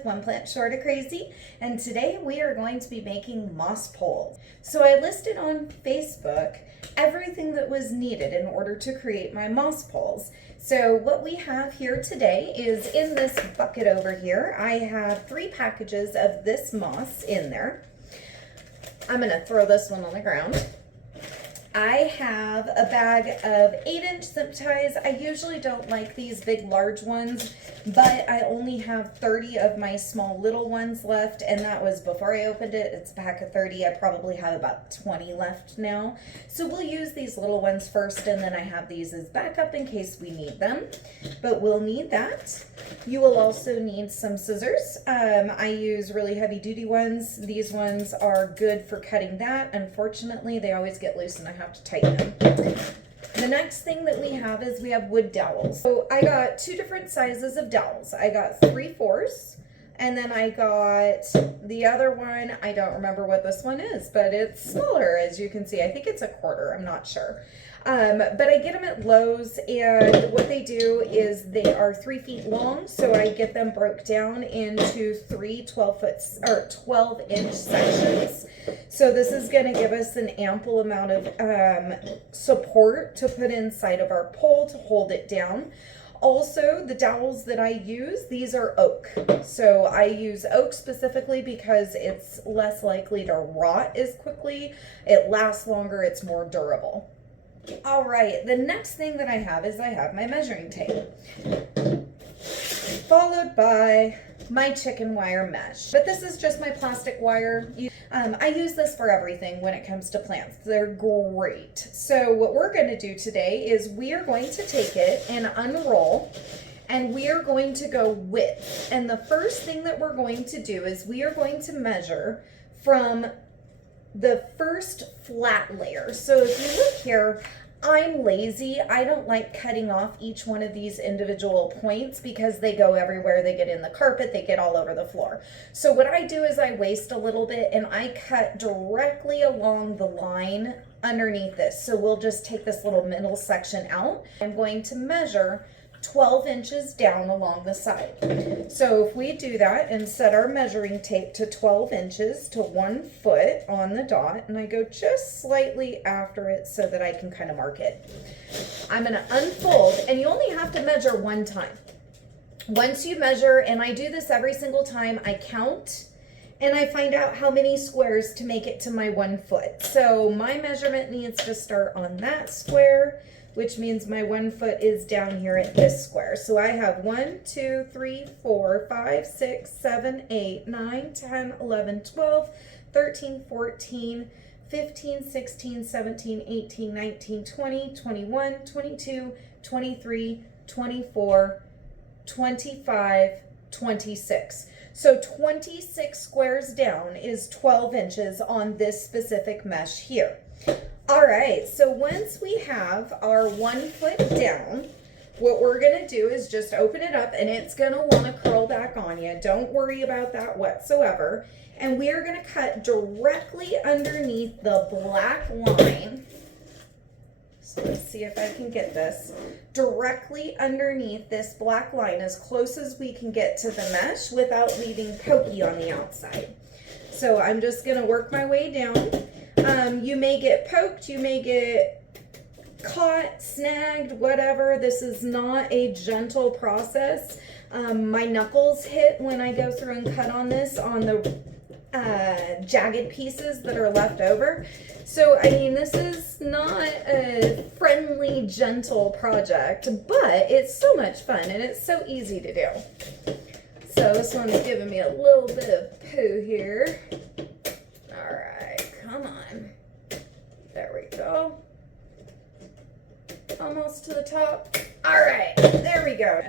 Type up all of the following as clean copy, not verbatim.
with One Plant Short of Crazy, and today we are going to be making moss poles. So I listed on Facebook everything that was needed in order to create my moss poles. So what we have here today is in this bucket over here, I have 3 packages of this moss in there. I'm going to throw this one on the ground. I have a bag of 8-inch zip ties. I usually don't like these big large ones, but I only have 30 of my small little ones left, and that was before I opened it. It's a pack of 30. I probably have about 20 left now. So we'll use these little ones first, and then I have these as backup in case we need them. But we'll need that. You will also need some scissors. I use really heavy duty ones. These ones are good for cutting that. Unfortunately, they always get loose and I have to tighten them. The next thing that we have is we have wood dowels. So I got 2 different sizes of dowels. I got 3/4, and then I got the other one. I don't remember what this one is, but it's smaller, as you can see. I think it's a 1/4. I'm not sure. But I get them at Lowe's, and what they do is they are 3 feet long, so I get them broke down into 3 12-inch sections. So this is going to give us an ample amount of support to put inside of our pole to hold it down. Also, the dowels that I use, these are oak. So I use oak specifically because it's less likely to rot as quickly. It lasts longer, it's more durable. All right, the next thing that I have is I have my measuring tape, followed by my chicken wire mesh. But this is just my plastic wire. I use this for everything when it comes to plants. They're great. So what we're going to do today is we are going to take it and unroll, and we are going to go width. And the first thing that we're going to do is we are going to measure from the first flat layer. So if you look here, I'm lazy. I don't like cutting off each one of these individual points because they go everywhere. They get in the carpet, they get all over the floor. So what I do is I waste a little bit and I cut directly along the line underneath this. So we'll just take this little middle section out. I'm going to measure 12 inches down along the side. So if we do that and set our measuring tape to 12 inches to 1 foot on the dot, and I go just slightly after it so that I can kind of mark it. I'm going to unfold, and you only have to measure 1 time. Once you measure, and I do this every single time, I count and I find out how many squares to make it to my 1 foot. So my measurement needs to start on that square, which means my 1 foot is down here at this square. So I have 1, 2, 3, 4, 5, 6, 7, 8, 9, 10, 11, 12, 13, 14, 15, 16, 17, 18, 19, 20, 21, 22, 23, 24, 25, 26. So 26 squares down is 12 inches on this specific mesh here. All right, so once we have our 1 foot down, what we're gonna do is just open it up, and it's gonna wanna curl back on you. Don't worry about that whatsoever. And we are gonna cut directly underneath the black line. So let's see if I can get this. Directly underneath this black line, as close as we can get to the mesh without leaving pokey on the outside. So I'm just gonna work my way down. You may get poked, you may get caught, snagged, whatever. This is not a gentle process. My knuckles hit when I go through and cut on this on the jagged pieces that are left over. So, I mean, this is not a friendly, gentle project, but it's so much fun and it's so easy to do. So this one's giving me a little bit of poo here. All right, come on. There we go. Almost to the top. All right, there we go.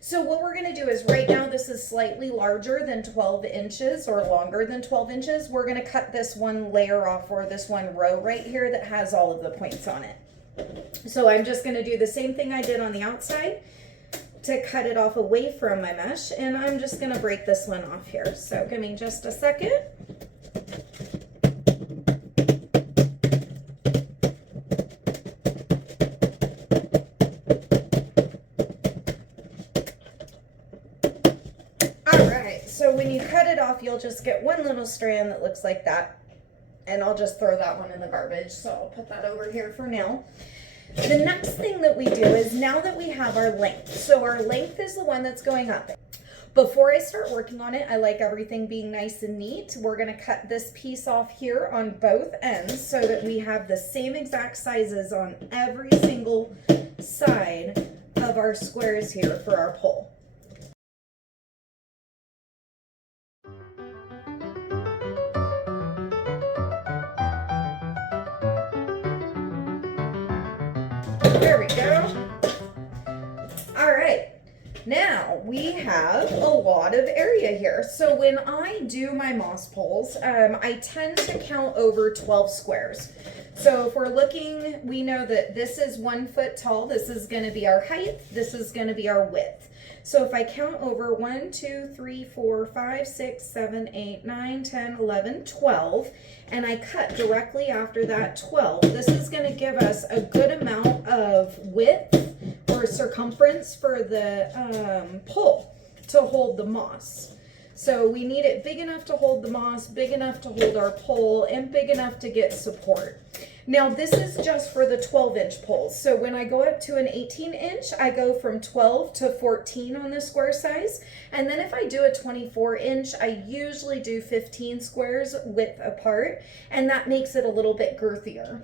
So what we're going to do is right now this is slightly larger than 12 inches or longer than 12 inches. We're going to cut this one layer off, or this one row right here that has all of the points on it. So I'm just going to do the same thing I did on the outside to cut it off away from my mesh, and I'm just going to break this one off here. So give me just a second. just get one little strand that looks like that, and I'll just throw that one in the garbage. So I'll put that over here for now. The next thing that we do is, now that we have our length, so our length is the one that's going up. Before I start working on it, I like everything being nice and neat. We're gonna cut this piece off here on both ends so that we have the same exact sizes on every single side of our squares here for our pole. There we go. All right. Now we have a lot of area here. So when I do my moss poles, I tend to count over 12 squares. So if we're looking, we know that this is 1 foot tall. This is going to be our height. This is going to be our width. So if I count over 1, 2, 3, 4, 5, 6, 7, 8, 9, 10, 11, 12, and I cut directly after that 12, this is going to give us a good amount of width or circumference for the pole to hold the moss. So we need it big enough to hold the moss, big enough to hold our pole, and big enough to get support. Now this is just for the 12-inch poles. So when I go up to an 18-inch, I go from 12 to 14 on the square size. And then if I do a 24-inch, I usually do 15 squares width apart, and that makes it a little bit girthier.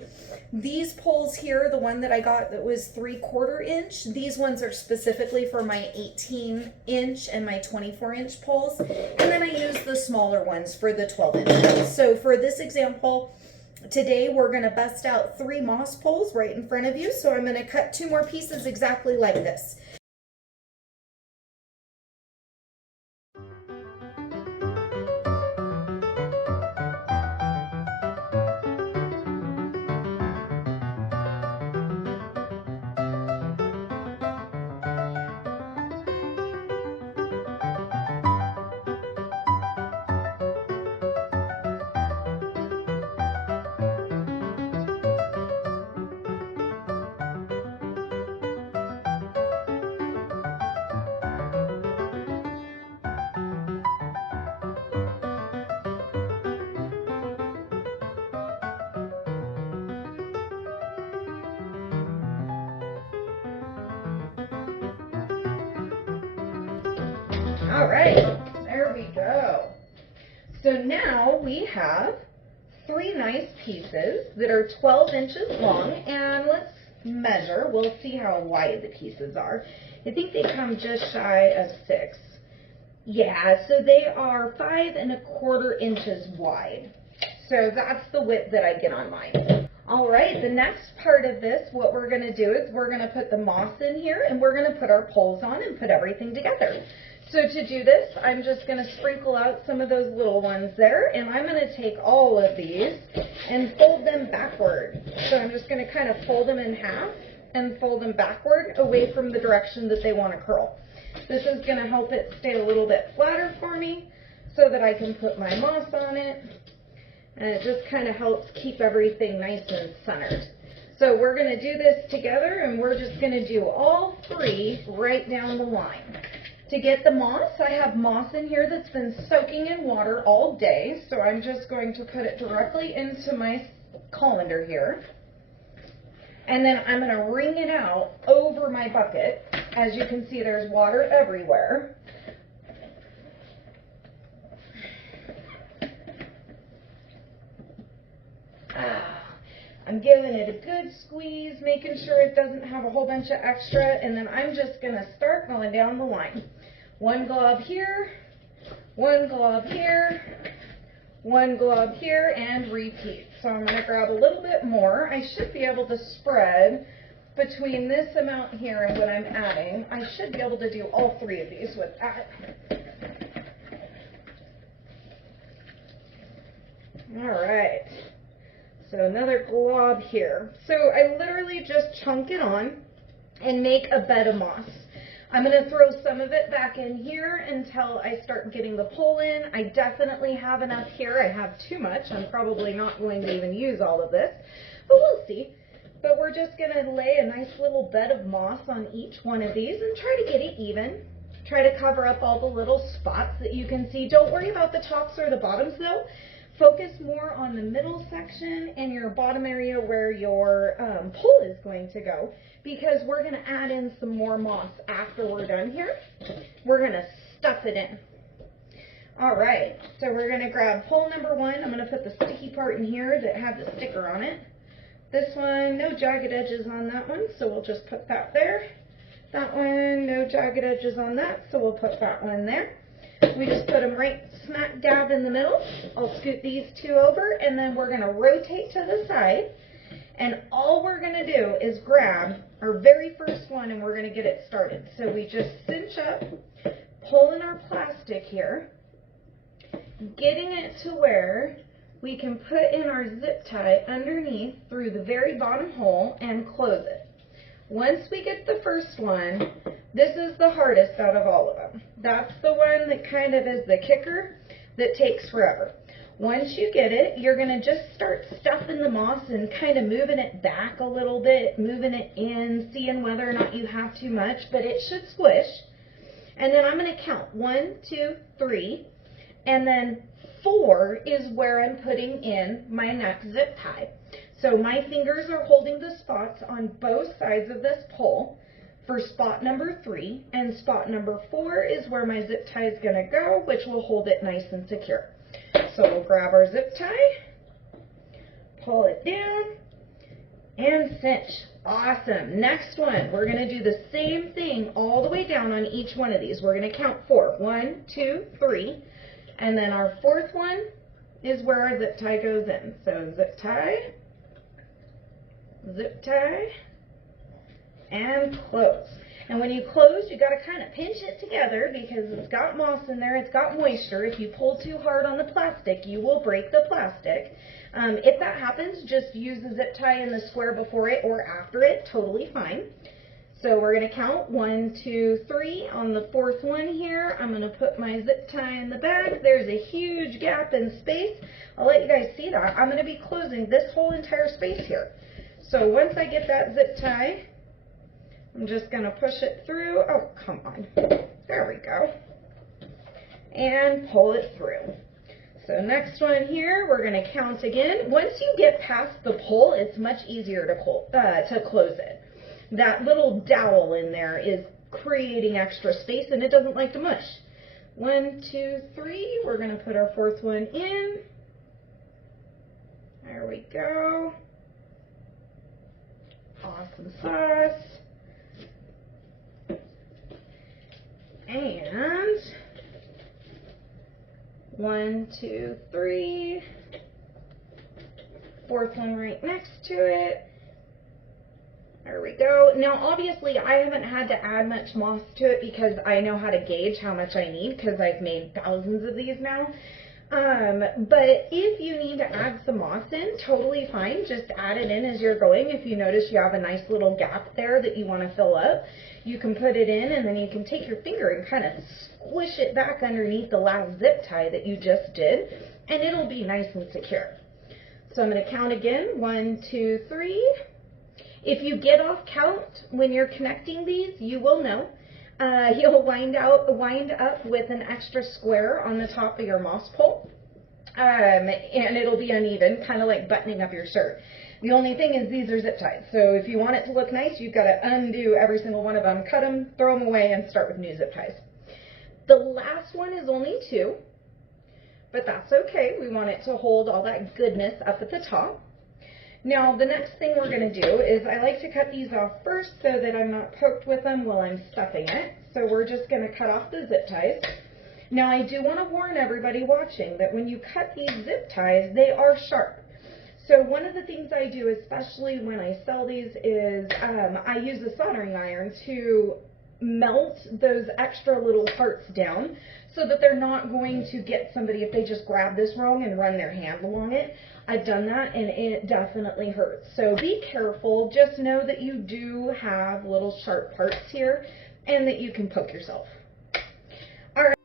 These poles here, the one that I got that was 3/4 inch, these ones are specifically for my 18-inch and my 24-inch poles. And then I use the smaller ones for the 12-inch poles. So for this example, today we're going to bust out 3 moss poles right in front of you. So I'm going to cut 2 more pieces exactly like this. All right, there we go. So now we have 3 nice pieces that are 12 inches long, and let's measure. We'll see how wide the pieces are. I think they come just shy of 6. Yeah, so they are 5 1/4 inches wide. So that's the width that I get on mine. All right, the next part of this, what we're going to do is we're going to put the moss in here, and we're going to put our poles on and put everything together. So to do this, I'm just going to sprinkle out some of those little ones there, and I'm going to take all of these and fold them backward. So I'm just going to kind of fold them in half and fold them backward away from the direction that they want to curl. This is going to help it stay a little bit flatter for me so that I can put my moss on it, and it just kind of helps keep everything nice and centered. So we're going to do this together, and we're just going to do all 3 right down the line. To get the moss, I have moss in here that's been soaking in water all day, so I'm just going to put it directly into my colander here. And then I'm going to wring it out over my bucket. As you can see, there's water everywhere. I'm giving it a good squeeze, making sure it doesn't have a whole bunch of extra, and then I'm just going to start going down the line. 1 glob here, 1 glob here, 1 glob here, and repeat. So I'm going to grab a little bit more. I should be able to spread between this amount here and what I'm adding. I should be able to do all 3 of these with that. All right. So another glob here. So I literally just chunk it on and make a bed of moss. I'm going to throw some of it back in here until I start getting the pole in. I definitely have enough here. I have too much. I'm probably not going to even use all of this, but we'll see. But we're just going to lay a nice little bed of moss on each one of these and try to get it even. Try to cover up all the little spots that you can see. Don't worry about the tops or the bottoms though. Focus more on the middle section and your bottom area where your pole is going to go, because we're going to add in some more moss after we're done here. We're going to stuff it in. All right, so we're going to grab pole number 1. I'm going to put the sticky part in here that had the sticker on it. This one, no jagged edges on that one, so we'll just put that there. That one, no jagged edges on that, so we'll put that one there. We just put them right smack dab in the middle. I'll scoot these 2 over, and then we're going to rotate to the side. And all we're going to do is grab our very first one, and we're going to get it started. So we just cinch up, pull in our plastic here, getting it to where we can put in our zip tie underneath through the very bottom hole and close it. Once we get the first one, this is the hardest out of all of them. That's the one that kind of is the kicker that takes forever. Once you get it, you're going to just start stuffing the moss and kind of moving it back a little bit, moving it in, seeing whether or not you have too much, but it should squish. And then I'm going to count 1, 2, 3, and then 4 is where I'm putting in my next zip tie. So my fingers are holding the spots on both sides of this pole for spot number 3, and spot number 4 is where my zip tie is going to go, which will hold it nice and secure. So we'll grab our zip tie, pull it down, and cinch. Awesome. Next one, we're going to do the same thing all the way down on each one of these. We're going to count 4. 1, 2, 3. And then our 4th one is where our zip tie goes in. So zip tie, and close. And when you close, you got to kind of pinch it together because it's got moss in there, it's got moisture. If you pull too hard on the plastic, you will break the plastic. If that happens, just use the zip tie in the square before it or after it, totally fine. So we're going to count 1, 2, 3. On the 4th one here, I'm going to put my zip tie in the back. There's a huge gap in space. I'll let you guys see that. I'm going to be closing this whole entire space here. So once I get that zip tie, I'm just going to push it through. Oh, come on. There we go. And pull it through. So next one here, we're going to count again. Once you get past the pole, it's much easier to close it. That little dowel in there is creating extra space, and it doesn't like to mush. 1, 2, 3. We're going to put our 4th one in. There we go. Awesome sauce. And 1, 2, 3. 4th one right next to it. There we go. Now, obviously, I haven't had to add much moss to it because I know how to gauge how much I need because I've made thousands of these now. But if you need to add some moss in, totally fine. Just add it in as you're going. If you notice you have a nice little gap there that you want to fill up, you can put it in, and then you can take your finger and kind of squish it back underneath the last zip tie that you just did, and it'll be nice and secure. So I'm going to count again. 1, 2, 3. If you get off count when you're connecting these, you will know. You'll wind up with an extra square on the top of your moss pole, and it'll be uneven, kind of like buttoning up your shirt. The only thing is these are zip ties, so if you want it to look nice, you've got to undo every single one of them, cut them, throw them away, and start with new zip ties. The last one is only 2, but that's okay. We want it to hold all that goodness up at the top. Now, the next thing we're going to do is I like to cut these off first so that I'm not poked with them while I'm stuffing it. So we're just going to cut off the zip ties. Now, I do want to warn everybody watching that when you cut these zip ties, they are sharp. So one of the things I do, especially when I sell these, is I use a soldering iron to melt those extra little parts down so that they're not going to get somebody if they just grab this wrong and run their hand along it. I've done that, and it definitely hurts. So be careful. Just know that you do have little sharp parts here and that you can poke yourself. All right.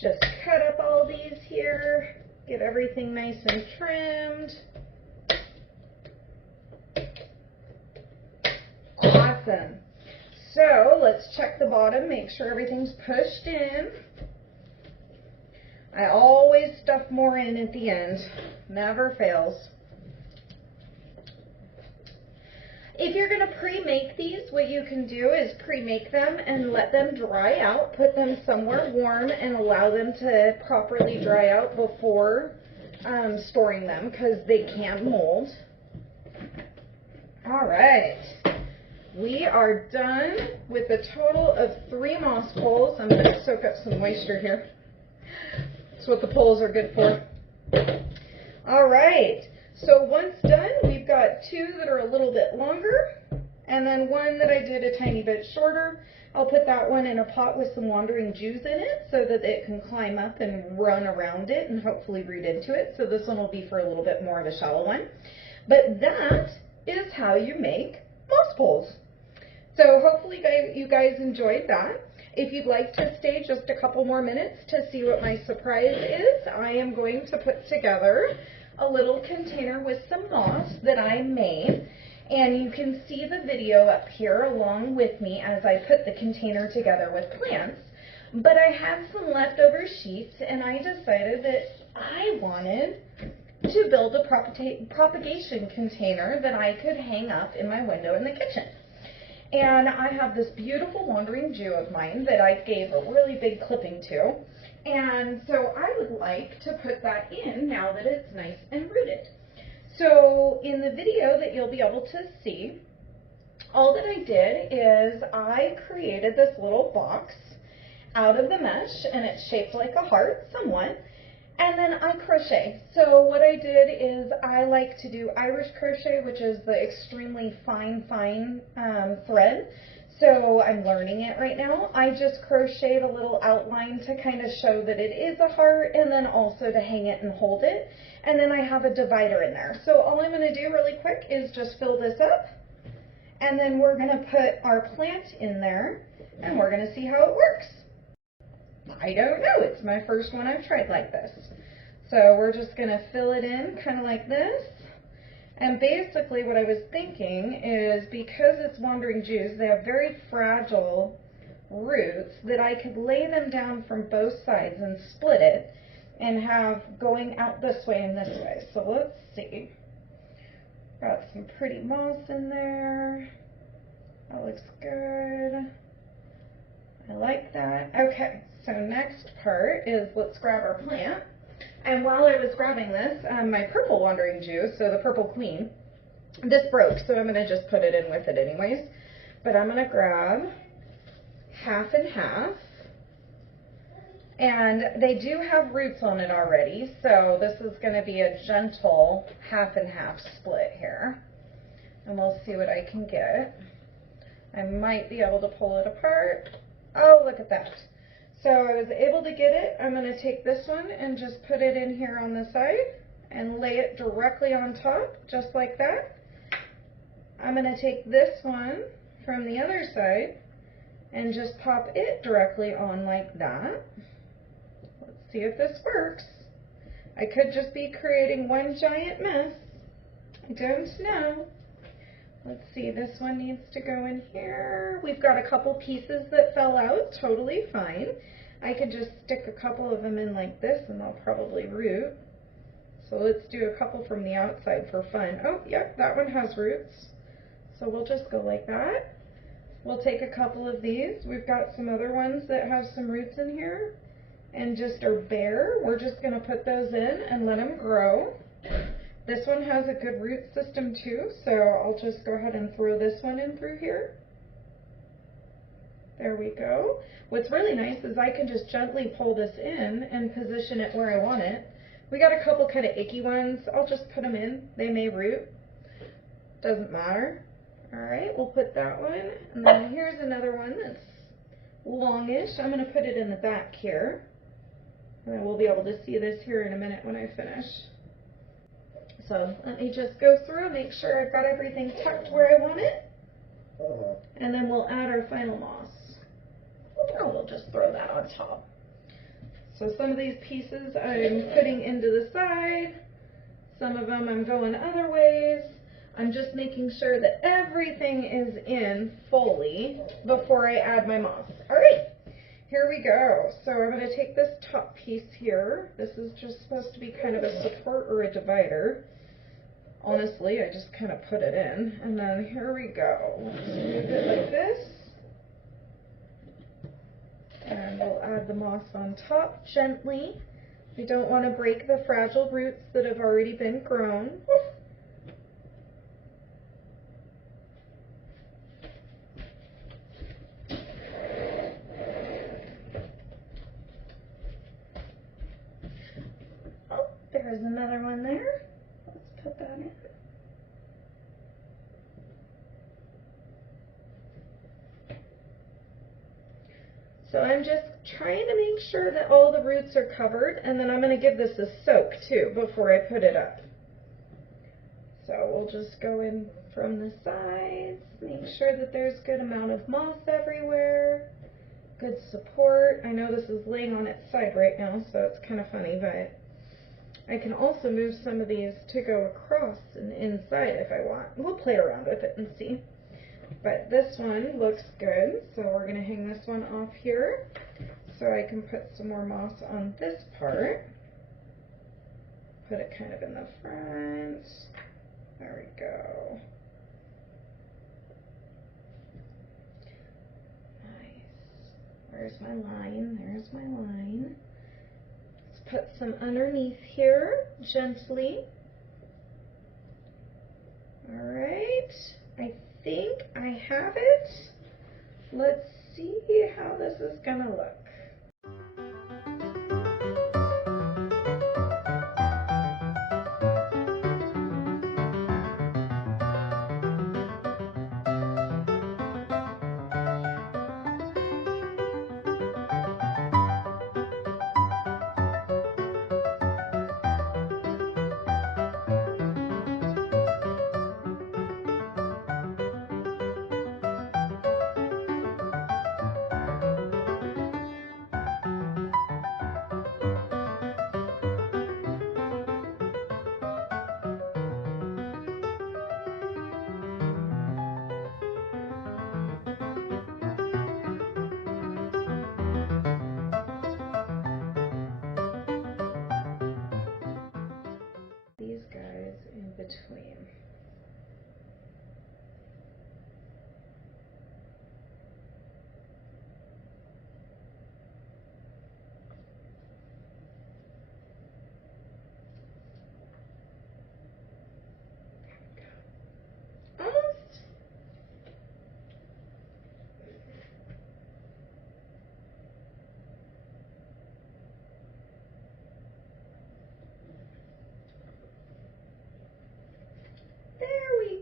Just cut up all these here, get everything nice and trimmed. Awesome. So let's check the bottom, make sure everything's pushed in. I always stuff more in at the end, never fails. If you're going to pre-make these, what you can do is pre-make them and let them dry out, put them somewhere warm and allow them to properly dry out before storing them because they can mold. All right. We are done with a total of 3 moss poles. I'm going to soak up some moisture here. That's what the poles are good for. All right, so once done, we've got 2 that are a little bit longer, and then 1 that I did a tiny bit shorter. I'll put that one in a pot with some wandering Jews in it so that it can climb up and run around it and hopefully root into it. So this one will be for a little bit more of a shallow one. But that is how you make moss poles. So hopefully you guys enjoyed that. If you'd like to stay just a couple more minutes to see what my surprise is, I am going to put together a little container with some moss that I made. And you can see the video up here along with me as I put the container together with plants. But I had some leftover sheets and I decided that I wanted to build a propagation container that I could hang up in my window in the kitchen. And I have this beautiful wandering Jew of mine that I gave a really big clipping to. And so I would like to put that in now that it's nice and rooted. So in the video that you'll be able to see, all that I did is I created this little box out of the mesh, and it's shaped like a heart somewhat. And then I crochet. So what I did is I like to do Irish crochet, which is the extremely fine thread. So I'm learning it right now. I just crocheted a little outline to kind of show that it is a heart and then also to hang it and hold it. And then I have a divider in there. So all I'm going to do really quick is just fill this up. And then we're going to put our plant in there and we're going to see how it works. I don't know. It's my first one I've tried like this. So we're just going to fill it in kind of like this. And basically what I was thinking is because it's wandering Jews, they have very fragile roots that I could lay them down from both sides and split it and have going out this way and this way. So let's see. Got some pretty moss in there. That looks good. I like that. Okay, so next part is let's grab our plant. And while I was grabbing this, my purple wandering Jew, so the purple queen, this broke, so I'm going to just put it in with it anyways. But I'm going to grab half and half. And they do have roots on it already, so this is going to be a gentle half and half split here. And we'll see what I can get. I might be able to pull it apart. Oh, look at that. So I was able to get it. I'm going to take this one and just put it in here on the side and lay it directly on top, just like that. I'm going to take this one from the other side and just pop it directly on like that. Let's see if this works. I could just be creating one giant mess. I don't know. Let's see, this one needs to go in here. We've got a couple pieces that fell out, totally fine. I could just stick a couple of them in like this and they'll probably root. So let's do a couple from the outside for fun. Oh, yep, that one has roots. So we'll just go like that. We'll take a couple of these. We've got some other ones that have some roots in here and just are bare. We're just gonna put those in and let them grow. This one has a good root system too, so I'll just go ahead and throw this one in through here. There we go. What's really nice is I can just gently pull this in and position it where I want it. We got a couple kind of icky ones. I'll just put them in. They may root. Doesn't matter. All right, we'll put that one. And then here's another one that's longish. I'm going to put it in the back here. And then we'll be able to see this here in a minute when I finish. So let me just go through, make sure I've got everything tucked where I want it. And then we'll add our final moss. Or we'll just throw that on top. So some of these pieces I'm putting into the side, some of them I'm going other ways. I'm just making sure that everything is in fully before I add my moss. All right, here we go. So I'm going to take this top piece here. This is just supposed to be kind of a support or a divider. Honestly, I just kind of put it in, and then here we go. Just move it like this. And we'll add the moss on top gently. We don't want to break the fragile roots that have already been grown. Oh, there's another one there. Let's put that in. So I'm just trying to make sure that all the roots are covered, and then I'm going to give this a soak too before I put it up. So we'll just go in from the sides, make sure that there's a good amount of moss everywhere, good support. I know this is laying on its side right now, so it's kind of funny, but I can also move some of these to go across and inside if I want. We'll play around with it and see. But this one looks good, so we're going to hang this one off here so I can put some more moss on this part. Put it kind of in the front. There we go. Nice. Where's my line? There's my line. Let's put some underneath here, gently. All right. I think I have it. Let's see how this is gonna look. These guys in between. Almost.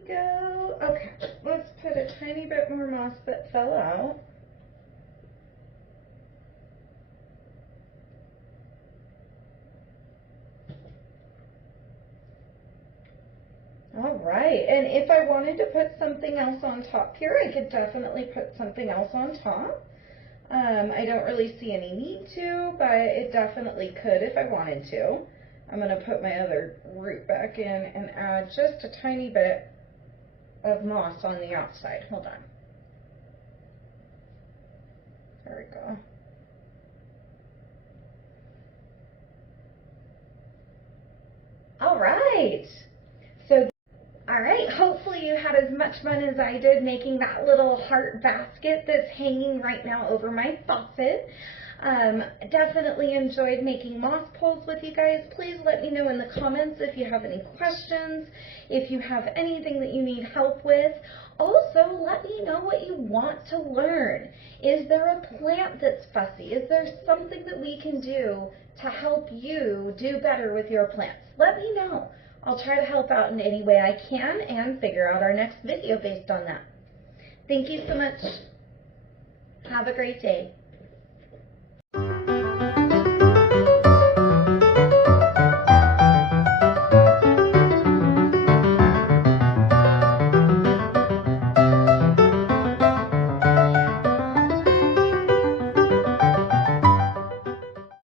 Go. Okay, let's put a tiny bit more moss that fell out. All right, and if I wanted to put something else on top here, I could definitely put something else on top. I don't really see any need to, but it definitely could if I wanted to. I'm going to put my other root back in and add just a tiny bit of moss on the outside. Hold on. There we go. All right. So, all right. Hopefully you had as much fun as I did making that little heart basket that's hanging right now over my faucet. Definitely enjoyed making moss poles with you guys. Please let me know in the comments if you have any questions, if you have anything that you need help with. Also, let me know what you want to learn. Is there a plant that's fussy? Is there something that we can do to help you do better with your plants? Let me know. I'll try to help out in any way I can and figure out our next video based on that. Thank you so much. Have a great day.